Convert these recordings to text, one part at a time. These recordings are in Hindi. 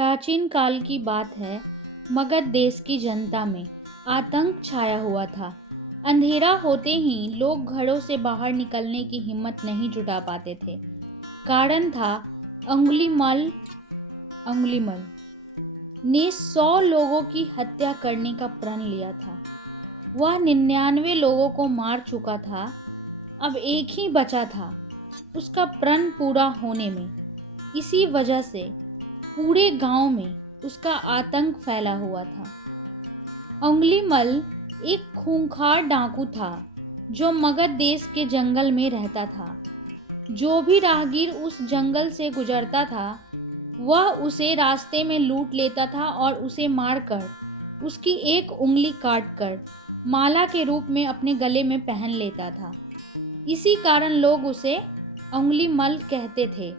प्राचीन काल की बात है। मगध देश की जनता में आतंक छाया हुआ था। अंधेरा होते ही लोग घरों से बाहर निकलने की हिम्मत नहीं जुटा पाते थे। कारण था अंगुलीमाल अंगुलीमल ने 100 लोगों की हत्या करने का प्रण लिया था। वह 99 लोगों को मार चुका था। अब एक ही बचा था उसका प्रण पूरा होने में। इसी वजह से पूरे गांव में उसका आतंक फैला हुआ था। अंगुलीमल एक खूंखार डाकू था जो मगध देश के जंगल में रहता था। जो भी राहगीर उस जंगल से गुजरता था वह उसे रास्ते में लूट लेता था और उसे मारकर उसकी एक उंगली काटकर माला के रूप में अपने गले में पहन लेता था। इसी कारण लोग उसे अंगुलीमल कहते थे।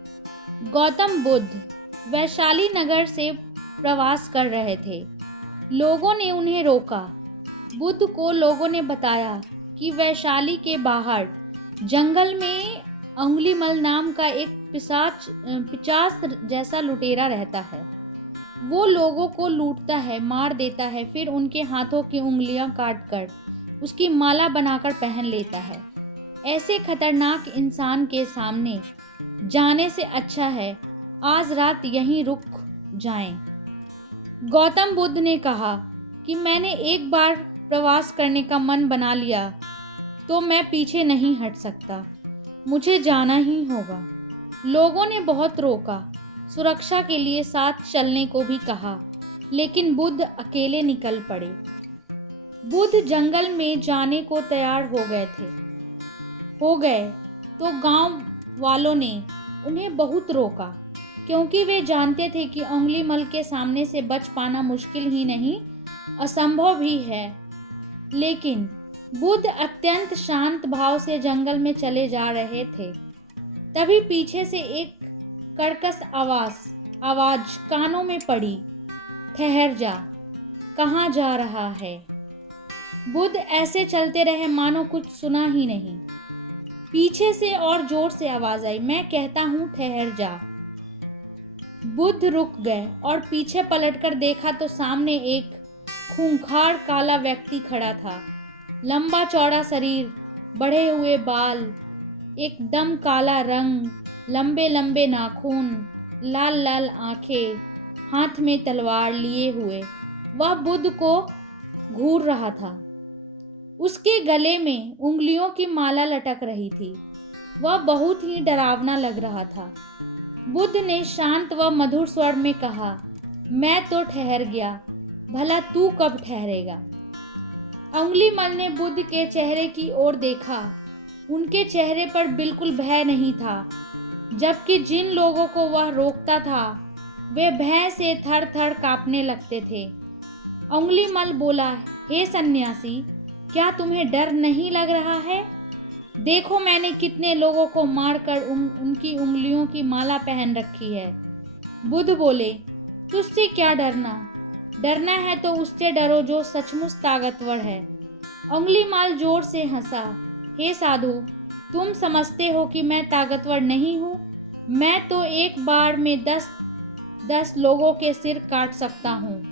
गौतम बुद्ध वैशाली नगर से प्रवास कर रहे थे। लोगों ने उन्हें रोका। बुद्ध को लोगों ने बताया कि वैशाली के बाहर जंगल में अंगुलीमल नाम का एक पिशाच जैसा लुटेरा रहता है। वो लोगों को लूटता है, मार देता है, फिर उनके हाथों की उंगलियां काटकर उसकी माला बनाकर पहन लेता है। ऐसे खतरनाक इंसान के सामने जाने से अच्छा है आज रात यहीं रुक जाएं। गौतम बुद्ध ने कहा कि मैंने एक बार प्रवास करने का मन बना लिया तो मैं पीछे नहीं हट सकता, मुझे जाना ही होगा। लोगों ने बहुत रोका, सुरक्षा के लिए साथ चलने को भी कहा, लेकिन बुद्ध अकेले निकल पड़े। बुद्ध जंगल में जाने को तैयार हो गए तो गांव वालों ने उन्हें बहुत रोका, क्योंकि वे जानते थे कि अंगुलीमल के सामने से बच पाना मुश्किल ही नहीं असंभव भी है। लेकिन बुद्ध अत्यंत शांत भाव से जंगल में चले जा रहे थे। तभी पीछे से एक कर्कश आवाज कानों में पड़ी, ठहर जा, कहाँ जा रहा है। बुद्ध ऐसे चलते रहे मानो कुछ सुना ही नहीं। पीछे से और जोर से आवाज आई, मैं कहता हूँ ठहर जा। बुद्ध रुक गए और पीछे पलटकर देखा तो सामने एक खूंखार काला व्यक्ति खड़ा था। लंबा चौड़ा शरीर, बढ़े हुए बाल, एकदम काला रंग, लंबे लंबे नाखून, लाल लाल आंखें, हाथ में तलवार लिए हुए वह बुद्ध को घूर रहा था। उसके गले में उंगलियों की माला लटक रही थी। वह बहुत ही डरावना लग रहा था। बुद्ध ने शांत व मधुर स्वर में कहा, मैं तो ठहर गया, भला तू कब ठहरेगा। अंगुलीमल ने बुद्ध के चेहरे की ओर देखा। उनके चेहरे पर बिल्कुल भय नहीं था, जबकि जिन लोगों को वह रोकता था वे भय से थर थर कांपने लगते थे। अंगुलीमल बोला, हे सन्यासी, क्या तुम्हें डर नहीं लग रहा है? देखो मैंने कितने लोगों को मारकर उनकी उंगलियों की माला पहन रखी है। बुद्ध बोले, तुझसे क्या डरना? डरना है तो उससे डरो जो सचमुच ताकतवर है। अंगुलीमाल जोर से हंसा, हे साधु, तुम समझते हो कि मैं ताकतवर नहीं हूँ? मैं तो एक बार में 10 लोगों के सिर काट सकता हूँ।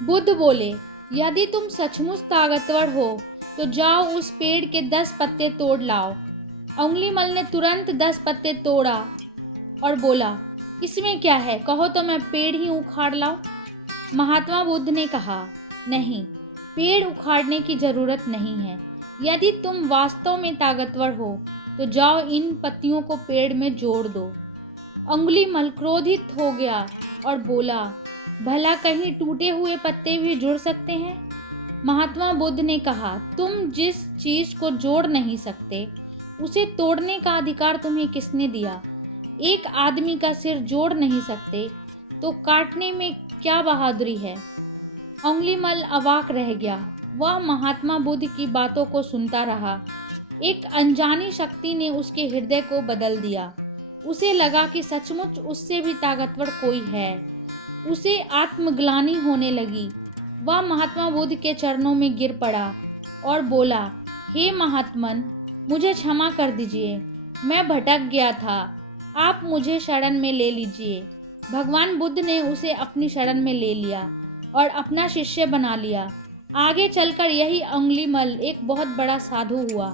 बुद्ध बोले, यदि तुम सचमुच ताकतवर हो तो जाओ उस पेड़ के 10 पत्ते तोड़ लाओ। अंगुलीमल ने तुरंत 10 पत्ते तोड़ा और बोला, इसमें क्या है, कहो तो मैं पेड़ ही उखाड़ लाऊं। महात्मा बुद्ध ने कहा, नहीं, पेड़ उखाड़ने की जरूरत नहीं है। यदि तुम वास्तव में ताकतवर हो तो जाओ इन पत्तियों को पेड़ में जोड़ दो। अंगुलीमल क्रोधित हो गया और बोला, भला कहीं टूटे हुए पत्ते भी जुड़ सकते हैं? महात्मा बुद्ध ने कहा, तुम जिस चीज को जोड़ नहीं सकते उसे तोड़ने का अधिकार तुम्हें किसने दिया? एक आदमी का सिर जोड़ नहीं सकते तो काटने में क्या बहादुरी है? अंगुलीमल अवाक रह गया। वह महात्मा बुद्ध की बातों को सुनता रहा। एक अनजानी शक्ति ने उसके हृदय को बदल दिया। उसे लगा कि सचमुच उससे भी ताकतवर कोई है। उसे आत्मग्लानि होने लगी। वह महात्मा बुद्ध के चरणों में गिर पड़ा और बोला, हे महात्मन, मुझे क्षमा कर दीजिए, मैं भटक गया था, आप मुझे शरण में ले लीजिए। भगवान बुद्ध ने उसे अपनी शरण में ले लिया और अपना शिष्य बना लिया। आगे चलकर यही अंगुलीमल एक बहुत बड़ा साधु हुआ।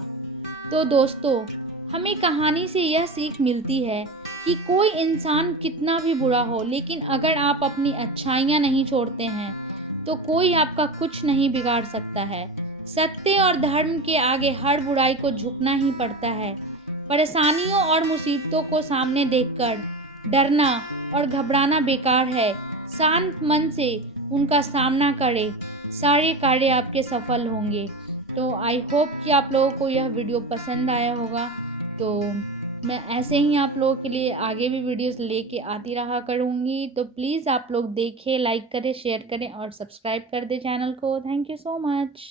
तो दोस्तों, हमें कहानी से यह सीख मिलती है कि कोई इंसान कितना भी बुरा हो, लेकिन अगर आप अपनी अच्छाइयाँ नहीं छोड़ते हैं तो कोई आपका कुछ नहीं बिगाड़ सकता है। सत्य और धर्म के आगे हर बुराई को झुकना ही पड़ता है। परेशानियों और मुसीबतों को सामने देखकर डरना और घबराना बेकार है। शांत मन से उनका सामना करें, सारे कार्य आपके सफल होंगे। तो आई होप कि आप लोगों को यह वीडियो पसंद आया होगा। तो मैं ऐसे ही आप लोगों के लिए आगे भी वीडियोस लेके आती रहा करूँगी। तो प्लीज़ आप लोग देखें, लाइक करें, शेयर करें और सब्सक्राइब कर दें चैनल को। Thank you so much.